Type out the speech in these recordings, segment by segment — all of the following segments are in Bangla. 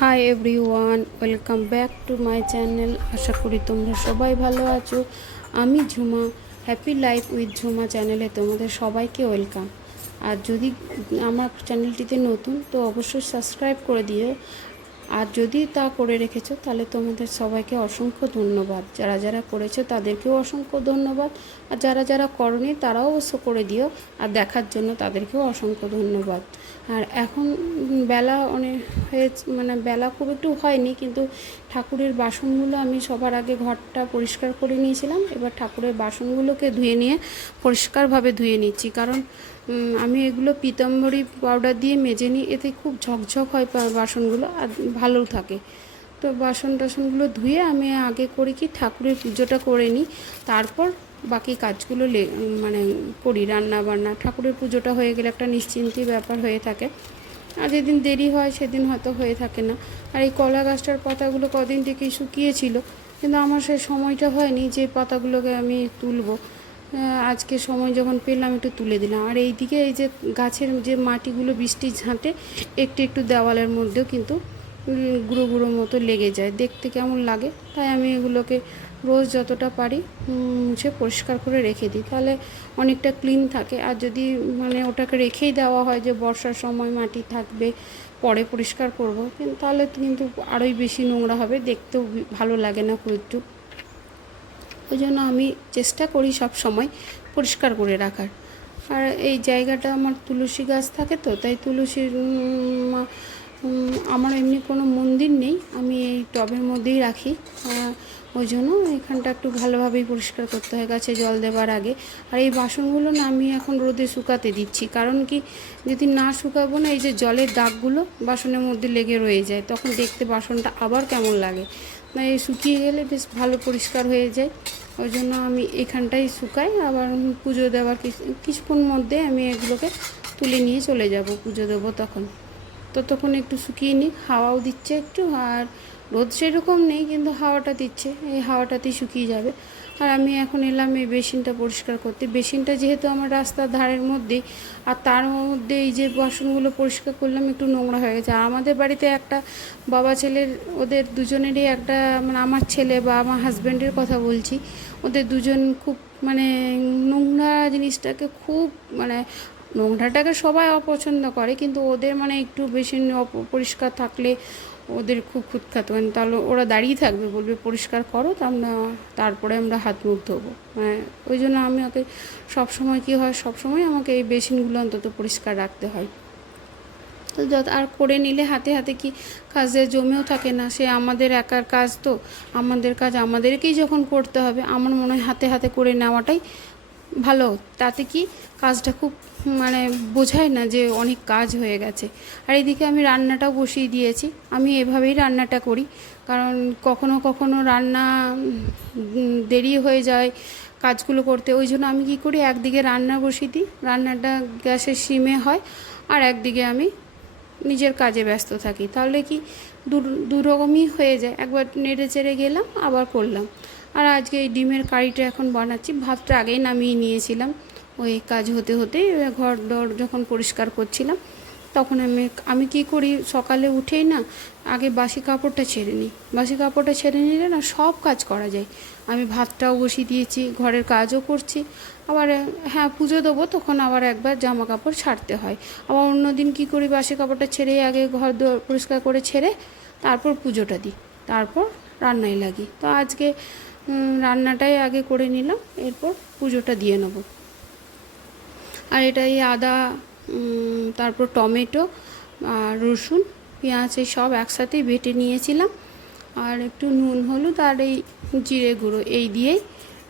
High everyone, welcome back to my channel. আশা করি তোমরা সবাই ভালো আছো। আমি Jhuma, happy life with Jhuma চ্যানেলে তোমাদের সবাইকে ওয়েলকাম। আর যদি আমার চ্যানেলটিতে নতুন তো অবশ্যই সাবস্ক্রাইব করে দিও। আর যদি তা করে রেখেছো তাহলে তোমাদের সবাইকে অসংখ্য ধন্যবাদ। যারা যারা করেছো তাদেরকেও অসংখ্য ধন্যবাদ। আর যারা যারা করনি তারাও অবশ্য করে দিও। আর দেখার জন্য তাদেরকেও অসংখ্য ধন্যবাদ। আর এখন বেলা অনেক হয়েছে, মানে বেলা খুব একটু হয়নি, কিন্তু ঠাকুরের বাসনগুলো আমি সবার আগে ঘরটা পরিষ্কার করে নিয়েছিলাম। এবার ঠাকুরের বাসনগুলোকে ধুয়ে নিয়ে পরিষ্কারভাবে ধুয়ে নিচ্ছি, কারণ আমি এগুলো পিতাম্বরী পাউডার দিয়ে মেজে নিই, এতে খুব ঝকঝক হয় বাসনগুলো আর ভালো থাকে। তো বাসন টাসনগুলো ধুয়ে আমি আগে করি কি ঠাকুরের পুজোটা করে নিই, তারপর বাকি কাজগুলো মানে করি, রান্না বান্না। ঠাকুরের পুজোটা হয়ে গেলে একটা নিশ্চিন্তি ব্যাপার হয়ে থাকে। আর যেদিন দেরি হয় সেদিন হয়তো হয়ে থাকে না। আর এই কলা গাছটার পাতাগুলো কদিন থেকেই শুকিয়েছিল, কিন্তু আমার সেই সময়টা হয়নি যে পাতাগুলোকে আমি তুলবো। আজকে সময় যখন পেলাম একটু তুলে দিলাম। আর এইদিকে এই যে গাছের যে মাটিগুলো বৃষ্টির ঝাঁটে একটু একটু দেওয়ালের মধ্যেও কিন্তু গুঁড়ো গুঁড়ো মতো লেগে যায়, দেখতে কেমন লাগে। তাই আমি এগুলোকে রোজ যতটা পারি মুছে পরিষ্কার করে রেখে দিই, তাহলে অনেকটা ক্লিন থাকে। আর যদি মানে ওটাকে রেখেই দেওয়া হয় যে বর্ষার সময় মাটি থাকবে, পরে পরিষ্কার করবো, তাহলে কিন্তু আরোই বেশি নোংরা হবে, দেখতেও ভালো লাগে না খুব একটু। ওই জন্য আমি চেষ্টা করি সব সময় পরিষ্কার করে রাখার। আর এই জায়গাটা আমার তুলসী গাছ থাকে, তো তাই তুলসীর আমার এমনি কোনো মন্দির নেই, আমি এই টবের মধ্যেই রাখি। ওই জন্য এখানটা একটু ভালোভাবেই পরিষ্কার করতে হয় গাছে জল দেওয়ার আগে। আর এই বাসনগুলো না আমি এখন রোদে শুকাতে দিচ্ছি, কারণ কি যদি না শুকাবো না, এই যে জলের দাগগুলো বাসনের মধ্যে লেগে রয়ে যায়, তখন দেখতে বাসনটা আবার কেমন লাগে না। এই শুকিয়ে গেলে বেশ ভালো পরিষ্কার হয়ে যায়। ওই জন্য আমি এখানটাই শুকাই। আবার পুজো দেওয়ার কিছুক্ষণ মধ্যে আমি এগুলোকে তুলে নিয়ে চলে যাব, পুজো দেবো তখন। ততক্ষণ একটু শুকিয়ে নিই, হাওয়াও দিচ্ছে একটু, আর রোদ সেরকম নেই কিন্তু হাওয়াটা দিচ্ছে, এই হাওয়াটাতেই শুকিয়ে যাবে। আর আমি এখন এলাম এই বেসিনটা পরিষ্কার করতে। বেসিনটা যেহেতু আমার রাস্তার ধারের মধ্যেই, আর তার মধ্যে এই যে বাসনগুলো পরিষ্কার করলাম একটু নোংরা হয়ে গেছে। আর আমাদের বাড়িতে একটা বাবা ছেলের, ওদের দুজনেরই একটা, মানে আমার ছেলে বা আমার হাজব্যান্ডের কথা বলছি, ওদের দুজন খুব মানে নোংরা জিনিসটাকে খুব মানে নোংরাটাকে সবাই অপছন্দ করে, কিন্তু ওদের মানে একটু বেশি পরিষ্কার থাকলে ওদের খুব খুঁতখাত, মানে তাহলে ওরা দাঁড়িয়ে থাকবে, বলবে পরিষ্কার করো, তা তারপরে আমরা হাত মুখ ধোবো। মানে ওই জন্য আমি ওকে সবসময় কী হয়, সবসময় আমাকে এই বেসিনগুলো অন্তত পরিষ্কার রাখতে হয়। তো আর করে নিলে হাতে হাতে কি কাজে জমেও থাকে না, সে আমাদের একার কাজ, তো আমাদের কাজ আমাদেরকেই যখন করতে হবে, আমার মনে হয় হাতে হাতে করে নেওয়াটাই ভালো। তাতে কি কাজটা খুব মানে বোঝায় না যে অনেক কাজ হয়ে গেছে। আর এদিকে আমি রান্নাটাও বসিয়ে দিয়েছি। আমি এভাবেই রান্নাটা করি, কারণ কখনো কখনো রান্না দেরি হয়ে যায় কাজগুলো করতে। ওই জন্য আমি কী করি, একদিকে রান্না বসিয়ে দিই, রান্নাটা গ্যাসের সিমে হয়, আর একদিকে আমি নিজের কাজে ব্যস্ত থাকি। তাহলে কি দু রকমই হয়ে যায়, একবার নেড়ে চেড়ে গেলাম আবার করলাম। আর আজকে এই ডিমের কারিটা এখন বানাচ্ছি, ভাতটা আগেই নামিয়ে নিয়েছিলাম। ওই কাজ হতে হতে ঘর দর যখন পরিষ্কার করছিলাম, তখন আমি কী করি, সকালে উঠেই না আগে বাসি কাপড়টা ছেড়ে নিই। বাসি কাপড়টা ছেড়ে নিলে না সব কাজ করা যায়। আমি ভাতটাও বসিয়ে দিয়েছি, ঘরের কাজও করছি, আবার হ্যাঁ পুজো দেবো তখন আবার একবার জামা কাপড় ছাড়তে হয়। আবার অন্য দিন কী করি, বাসি কাপড়টা ছেড়ে আগে ঘর পরিষ্কার করে ছেড়ে তারপর পুজোটা দিই, তারপর রান্নায় লাগি। তো আজকে রান্নাটাই আগে করে নিলাম, এরপর পুজোটা দিয়ে নেব। আর এটাই আদা, তারপর টমেটো আর রসুন পেঁয়াজ এই সব একসাথেই বেটে নিয়েছিলাম। আর একটু নুন হলুদ আর এই জিরে গুঁড়ো এই দিয়েই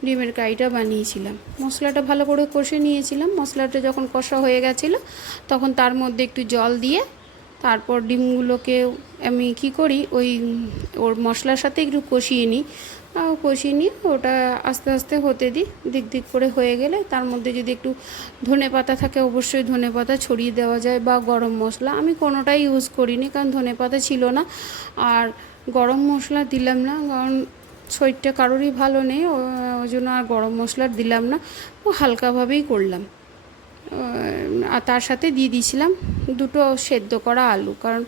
ডিমের কারিটা বানিয়েছিলাম। মশলাটা ভালো করে কষে নিয়েছিলাম। মশলাটা যখন কষা হয়ে গেছিলো তখন তার মধ্যে একটু জল দিয়ে তারপর ডিমগুলোকে আমি কী করি, ওর মশলার সাথে একটু কষিয়ে নিই। কষিয়ে নিয়ে ওটা আস্তে আস্তে হতে দিই, দিক দিক করে হয়ে গেলে তার মধ্যে যদি একটু ধনে পাতা থাকে অবশ্যই ধনে পাতা ছড়িয়ে দেওয়া যায়, বা গরম মশলা। আমি কোনোটাই ইউজ করিনি, কারণ ধনে পাতা ছিল না। আর গরম মশলা দিলাম না, কারণ শরীরটা কারোরই ভালো নেই, ওই জন্য আর গরম মশলা দিলাম না, ও হালকাভাবেই করলাম। আর তার সাথে দিয়ে দিয়েছিলাম দুটো সেদ্ধ করা আলু, কারণ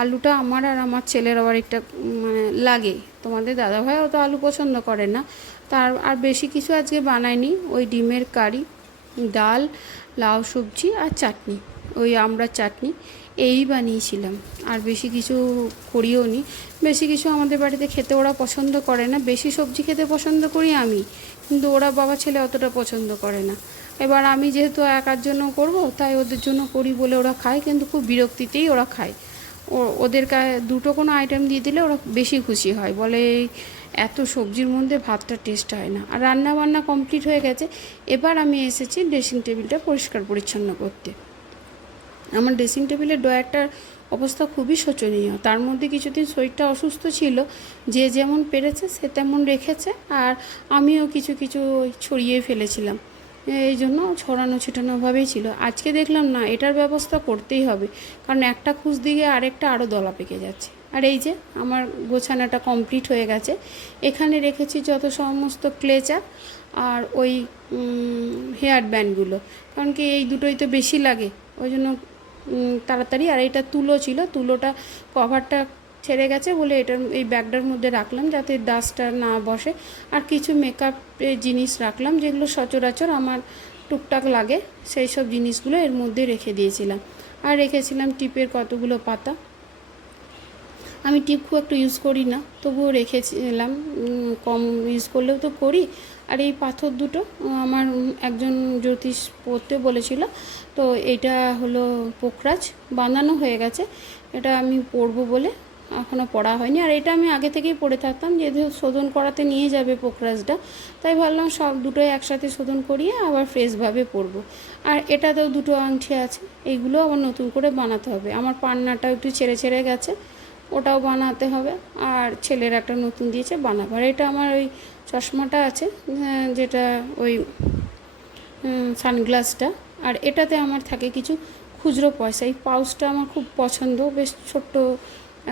আলুটা আমার আর আমার ছেলের আবার একটা মানে লাগে। তোমাদের দাদাভাই অত আলু পছন্দ করে না। তার আর বেশি কিছু আজকে বানাইনি, ওই ডিমের কারি, ডাল, লাউ সবজি আর চাটনি, ওই আমড়ার চাটনি এই বানিয়েছিলাম। আর বেশি কিছু করিও নি। বেশি কিছু আমাদের বাড়িতে খেতে ওরা পছন্দ করে না, বেশি সবজি খেতে পছন্দ করি আমি, কিন্তু ওরা বাবা ছেলে অতটা পছন্দ করে না। এবার আমি যেহেতু একার জন্য করব, তাই ওদের জন্য করি বলে ওরা খায়, কিন্তু খুব বিরক্তিতেই ওরা খায়। ওদের দুটো কোনো আইটেম দিয়ে দিলে ওরা বেশি খুশি হয়, বলে এত সবজির মধ্যে ভাতটা টেস্ট হয় না। আর রান্না বান্না কমপ্লিট হয়ে গেছে। এবার আমি এসেছি ড্রেসিং টেবিলটা পরিষ্কার পরিচ্ছন্ন করতে। আমার ড্রেসিং টেবিলের ড্রয়ারটার অবস্থা খুবই শোচনীয়। তার মধ্যে কিছুদিন শরীরটা অসুস্থ ছিল, যে যেমন পেরেছে সে তেমন রেখেছে, আর আমিও কিছু কিছু ছড়িয়ে ফেলেছিলাম, এই জন্য ছড়ানো ছিটানোভাবেই ছিল। আজকে দেখলাম না, এটার ব্যবস্থা করতেই হবে, কারণ একটা খুঁজ দিকে আরেকটা আরও দলা পেকে যাচ্ছে। আর এই যে আমার গোছানোটা কমপ্লিট হয়ে গেছে। এখানে রেখেছি যত সমস্ত ক্লেচার আর ওই হেয়ার ব্যান্ডগুলো, কারণ কি এই দুটোই তো বেশি লাগে, ওই জন্য তাড়াতাড়ি। আর এটা তুলো ছিল, তুলোটা কভারটা ছেড়ে গেছে বলে এটার এই ব্যাগটার মধ্যে রাখলাম যাতে ডাস্টটা না বসে। আর কিছু মেকআপের জিনিস রাখলাম যেগুলো সচরাচর আমার টুকটাক লাগে, সেই সব জিনিসগুলো এর মধ্যে রেখে দিয়েছিলাম। আর রেখেছিলাম টিপের কতগুলো পাতা। আমি টিপ খুব একটু ইউজ করি না, তবুও রেখেছিলাম, কম ইউজ করলেও তো করি। আর এই পাথর দুটো আমার একজন জ্যোতিষ পড়তে বলেছিল, তো এটা হলো পোখরাজ, বাঁধানো হয়ে গেছে। এটা আমি পরবো বলে এখনও পড়া হয়নি। আর এটা আমি আগে থেকেই পড়ে থাকতাম, যেহেতু শোধন করাতে নিয়ে যাবে পোখরাজটা, তাই ভাবলাম সব দুটোই একসাথে শোধন করিয়ে আবার ফ্রেশভাবে পরবো। আর এটাতেও দুটো আংটি আছে, এইগুলো আবার নতুন করে বানাতে হবে। আমার পান্নাটাও একটু ছেড়ে ছেড়ে গেছে, ওটাও বানাতে হবে। আর ছেলের একটা নতুন দিয়েছে বানাবো। আর এটা আমার ওই চশমাটা আছে, যেটা ওই সানগ্লাসটা। আর এটাতে আমার থাকে কিছু খুচরো পয়সা। এই পাউচটা আমার খুব পছন্দ, বেশ ছোট্ট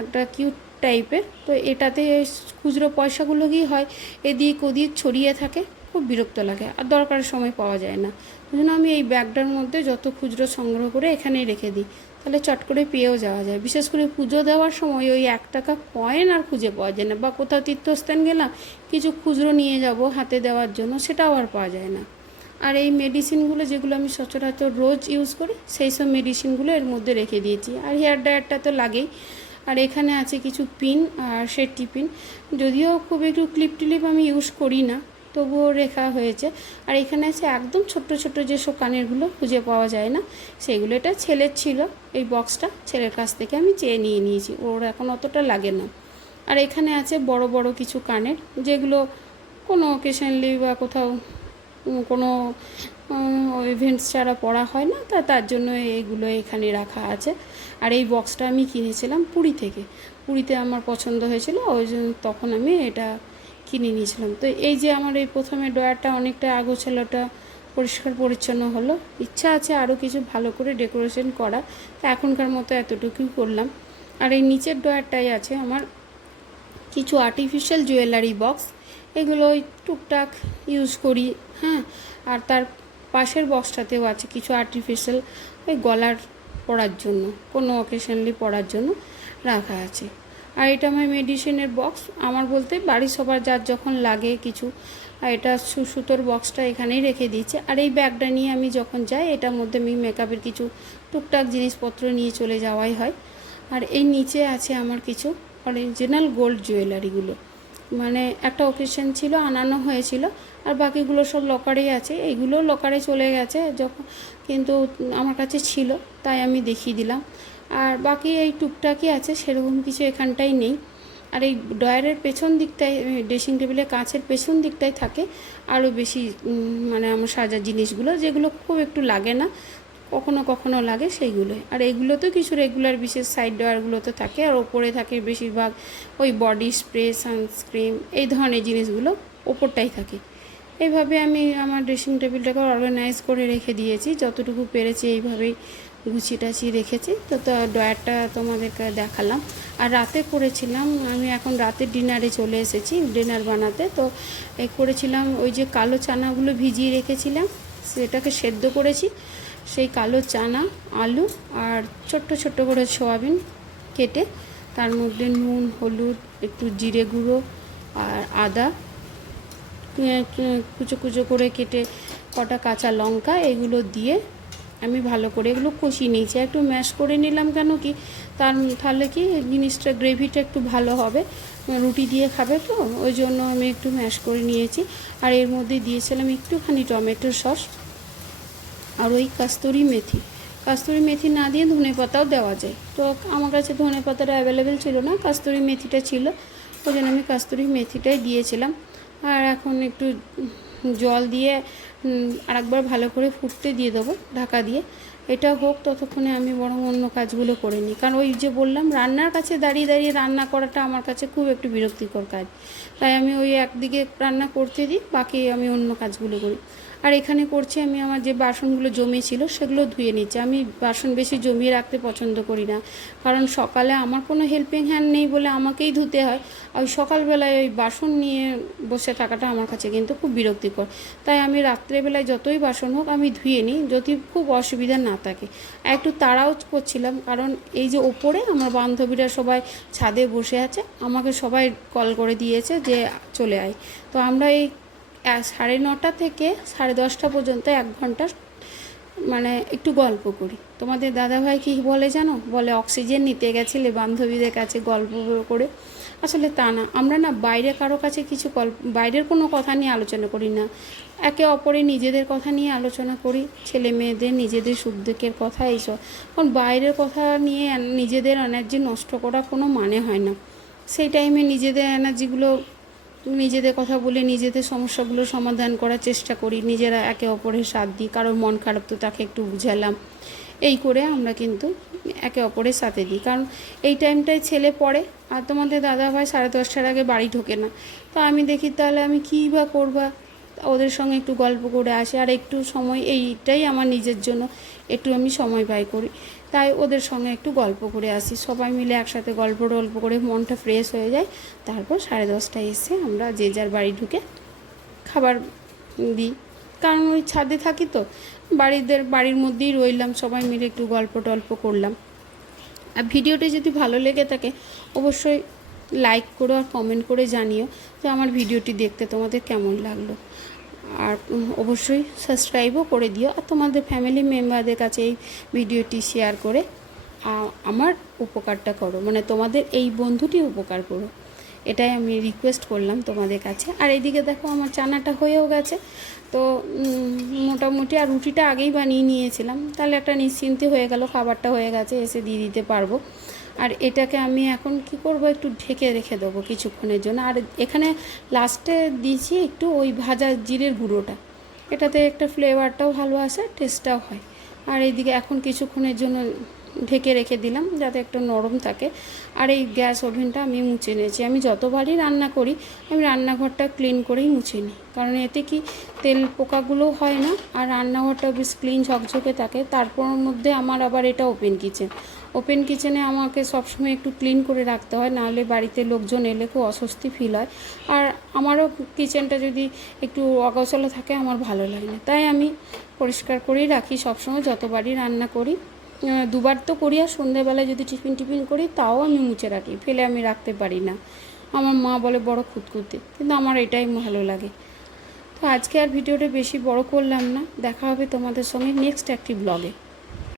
একটা কিউট টাইপের। তো এটাতে খুচরো পয়সাগুলো কি হয়, এদিক ওদিক ছড়িয়ে থাকে, খুব বিরক্ত লাগে, আর দরকারের সময় পাওয়া যায় না। ওই জন্য আমি এই ব্যাগটার মধ্যে যত খুচরো সংগ্রহ করে এখানেই রেখে দিই, তাহলে চট করে পেয়েও যাওয়া যায়। বিশেষ করে পুজো দেওয়ার সময় ওই 1 টাকা কয়েন আর খুঁজে পাওয়া যায় না, বা কোথাও তীর্থস্থান গেলাম কিছু খুচরো নিয়ে যাব হাতে দেওয়ার জন্য, সেটাও আর পাওয়া যায় না। আর এই মেডিসিনগুলো যেগুলো আমি সচরাচর রোজ ইউজ করি, সেই সব মেডিসিনগুলো এর মধ্যে রেখে দিয়েছি। আর হেয়ার ড্রায়ারটা তো লাগেই। আর এখানে আছে কিছু পিন আর সেফটি পিন, যদিও খুব একটু ক্লিপ টিলিপ আমি ইউজ করি না, তবুও রেখা হয়েছে। আর এখানে আছে একদম ছোট্ট ছোট্ট যেসব কানেরগুলো খুঁজে পাওয়া যায় না, সেগুলো। এটা ছেলের ছিল, এই বক্সটা ছেলের কাছ থেকে আমি চেয়ে নিয়ে নিয়েছি, ওর এখন অতটা লাগে না। আর এখানে আছে বড় বড় কিছু কানের, যেগুলো কোনো অকেশনলি বা কোথাও কোনো ইভেন্টস ছাড়া পড়া হয় না, তার জন্য এইগুলো এখানে রাখা আছে। আর এই বক্সটা আমি কিনেছিলাম পুরী থেকে, পুরীতে আমার পছন্দ হয়েছিল, ওই জন্য তখন আমি এটা কিনে নিয়েছিলাম। তো এই যে আমার এই প্রথমে ড্রয়ারটা অনেকটা আগোছালোটা পরিষ্কার পরিচ্ছন্ন হলো। ইচ্ছা আছে আরও কিছু ভালো করে ডেকোরেশন করা, তা এখনকার মতো এতটুকুই করলাম। আর এই নিচের ড্রয়ারটাই আছে আমার কিছু আর্টিফিশিয়াল জুয়েলারি বক্স, এগুলো ওই টুকটাক ইউজ করি। হ্যাঁ, আর তার পাশের বক্সটাতেও আছে কিছু আর্টিফিশিয়াল, ওই গলার পরার জন্য, কোনো অকেশনলি পরার জন্য রাখা আছে। আর এটা আমার মেডিসিনের বক্স, আমার বলতে বাড়ির সবার যার যখন লাগে কিছু। আর এটা সুতোর বক্সটা এখানেই রেখে দিয়েছে। আর এই ব্যাগটা নিয়ে আমি যখন যাই, এটার মধ্যে আমি মেকআপের কিছু টুকটাক জিনিসপত্র নিয়ে চলে যাওয়াই হয়। আর এই নিচে আছে আমার কিছু অরিজিনাল গোল্ড জুয়েলারিগুলো, মানে একটা অকেশন ছিল আনানো হয়েছিল, আর বাকিগুলো সব লকারেই আছে। এইগুলো লকারে চলে গেছে যখন, কিন্তু আমার কাছে ছিল তাই আমি দেখিয়ে দিলাম। আর বাকি এই টুকটাকই আছে, সেরকম কিছু এখানটাই নেই। আর এই ড্রয়ারের পেছন দিকটায়, ড্রেসিং টেবিলের কাছের পেছন দিকটায় থাকে আরও বেশি মানে আমার সাজার জিনিসগুলো, যেগুলো খুব একটু লাগে না, কখনো কখনো লাগে সেইগুলোই। আর এইগুলো তো কিছু রেগুলার বিশেষ সাইড ড্রয়ারগুলো তো থাকে, আর ওপরে থাকে বেশিরভাগ ওই বডি স্প্রে, সানস্ক্রিন, এই ধরনের জিনিসগুলো ওপরটাই থাকে। এইভাবে আমি আমার ড্রেসিং টেবিলটাকে অর্গানাইজ করে রেখে দিয়েছি, যতটুকু পেরেছি এইভাবেই গুছিয়ে টাছিয়ে রেখেছি। তো ড্রয়ারটা তোমাদেরকে দেখালাম। আর রাতে করেছিলাম আমি, এখন রাতের ডিনারে চলে এসেছি, ডিনার বানাতে। তো করেছিলাম ওই যে কালো চানাগুলো ভিজিয়ে রেখেছিলাম, সেটাকে সেদ্ধ করেছি, সেই কালো চানা, আলু আর ছোট্ট ছোট্ট করে সয়াবিন কেটে তার মধ্যে নুন, হলুদ, একটু জিরে গুঁড়ো আর আদা কুচো কুচো করে কেটে, কটা কাঁচা লঙ্কা, এগুলো দিয়ে আমি ভালো করে এগুলো কষিয়ে নিয়েছি। একটু ম্যাশ করে নিলাম, কেন কি তাহলে কি জিনিসটা গ্রেভিটা একটু ভালো হবে, রুটি দিয়ে খাবে তো, ওই জন্য আমি একটু ম্যাশ করে নিয়েছি। আর এর মধ্যে দিয়েছিলাম একটুখানি টমেটোর সস আর ওই কাস্তুরি মেথি না দিয়ে ধনে পাতাও দেওয়া যায়, তো আমার কাছে ধনে পাতাটা অ্যাভেলেবেল ছিল না, কাস্তুরি মেথিটা ছিল, ওই জন্য আমি কাস্তুরি মেথিটাই দিয়েছিলাম। আর এখন একটু জল দিয়ে আরেকবার ভালো করে ফুটতে দিয়ে দেবো ঢাকা দিয়ে। এটা হোক, ততক্ষণে আমি বরং অন্য কাজগুলো করে নিই, কারণ ওই যে বললাম রান্নার কাছে দাঁড়িয়ে দাঁড়িয়ে রান্না করাটা আমার কাছে খুব একটু বিরক্তিকর কাজ, তাই আমি ওই একদিকে রান্না করতে দিই, বাকি আমি অন্য কাজগুলো করি। আর এখানে করছি আমি আমার যে বাসনগুলো জমেছিল সেগুলো ধুয়ে নিচ্ছি। আমি বাসন বেশি জমিয়ে রাখতে পছন্দ করি না, কারণ সকালে আমার কোনো হেল্পিং হ্যান্ড নেই বলে আমাকেই ধুতে হয়। ওই সকালবেলায় ওই বাসন নিয়ে বসে থাকাটা আমার কাছে কিন্তু খুব বিরক্তিকর, তাই আমি রাত্রেবেলায় যতই বাসন হোক আমি ধুয়ে নিই, যদি খুব অসুবিধা না থাকে। একটু তাড়াও করছিলাম, কারণ এই যে ওপরে আমার বান্ধবীরা সবাই ছাদে বসে আছে, আমাকে সবাই কল করে দিয়েছে যে চলে আয়। তো আমরা এই 9:30 থেকে 10:30 পর্যন্ত 1 ঘন্টা মানে একটু গল্প করি। তোমাদের দাদাভাই কী বলে জানো, বলে অক্সিজেন নিতে গেছিলে বান্ধবীদের কাছে গল্প করে। আসলে তা না, আমরা না বাইরে কারো কাছে বাইরের কোনো কথা নিয়ে আলোচনা করি না, একে অপরে নিজেদের কথা নিয়ে আলোচনা করি, ছেলে মেয়েদের নিজেদের সুখ দুঃখের কথা, এইসব। কারণ বাইরের কথা নিয়ে নিজেদের এনার্জি নষ্ট করা কোনো মানে হয় না। সেই টাইমে নিজেদের এনার্জিগুলো, নিজেদের কথা বলে নিজেদের সমস্যাগুলো সমাধান করার চেষ্টা করি, নিজেরা একে অপরের সাথ দিই, কারোর মন খারাপ তো তাকে একটু বুঝালাম, এই করে আমরা কিন্তু একে অপরের সাথে দিই। কারণ এই টাইমটায় ছেলে পড়ে, আর তোমাদের দাদাভাই 10:30টার আগে বাড়ি ঢোকে না, তো আমি দেখি তাহলে আমি কী বা করবা, ওদের সঙ্গে একটু গল্প করে আসি, আর একটু সময়, এইটাই আমার নিজের জন্য একটু আমি সময় ব্যয় করি, তাই ওদের সঙ্গে একটু গল্প করে আসি, সবাই মিলে একসাথে গল্প করে মনটা ফ্রেশ হয়ে যায়। তারপর 10:30টায় এসে আমরা যে যার বাড়ি ঢুকে খাবার দিই, কারণ ওই ছাদে থাকি তো, বাড়ির মধ্যেই রইলাম, সবাই মিলে একটু গল্প করলাম। আর ভিডিওটি যদি ভালো লেগে থাকে অবশ্যই লাইক করো আর কমেন্ট করে জানিও যে আমার ভিডিওটি দেখতে তোমাদের কেমন লাগলো। আর অবশ্যই সাবস্ক্রাইবও করে দিও, আর তোমাদের ফ্যামিলি মেম্বারদের কাছে এই ভিডিওটি শেয়ার করে আমার উপকারটা করো, মানে তোমাদের এই বন্ধুটি উপকার করো, এটাই আমি রিকোয়েস্ট করলাম তোমাদের কাছে। আর এইদিকে দেখো আমার চানাটা হয়েও গেছে, তো মোটামুটি, আর রুটিটা আগেই বানিয়ে নিয়েছিলাম, তাহলে একটা নিশ্চিন্তে হয়ে গেল, খাবারটা হয়ে গেছে, এসে দিয়ে দিতে পারবো। আর এটাকে আমি এখন কি করব, একটু ঢেকে রেখে দেবো কিছুক্ষণের জন্য। আর এখানে লাস্টে দিয়েছি একটু ওই ভাজা জিরের গুঁড়োটা, এটাতে একটা ফ্লেভারটাও ভালো আসে, টেস্টটাও হয়। আর এইদিকে এখন কিছুক্ষণের জন্য ঢেকে রেখে দিলাম যাতে একটু নরম থাকে। আর এই গ্যাস ওভেনটা আমি মুছে নিয়েছি, আমি যতবারই রান্না করি আমি রান্নাঘরটা ক্লিন করেই মুছে নিই, কারণ এতে কি তেল পোকাগুলো হয় না, আর রান্নাঘরটা বেশ ক্লিন ঝকঝকে থাকে। তারপর মধ্যে আমার আবার এটা ওপেন কিচেনে আমাকে সবসময় একটু ক্লিন করে রাখতে হয়, নাহলে বাড়িতে লোকজন এলে খুব অস্বস্তি ফিল হয়, আর আমারও কিচেনটা যদি একটু অগোছালো থাকে আমার ভালো লাগে না, তাই আমি পরিষ্কার করেই রাখি সবসময় যতবারই রান্না করি। 2বার তো করি, আর সন্ধ্যেবেলায় যদি টিফিন করি তাও আমি মুছে রাখি, ফেলে আমি রাখতে পারি না। আমার মা বলে বড় খুঁতখুঁতে, কিন্তু আমার এটাই ভালো লাগে। তো আজকে আর ভিডিওটা বেশি বড় করলাম না, দেখা হবে তোমাদের সঙ্গে নেক্সট একটি ব্লগে।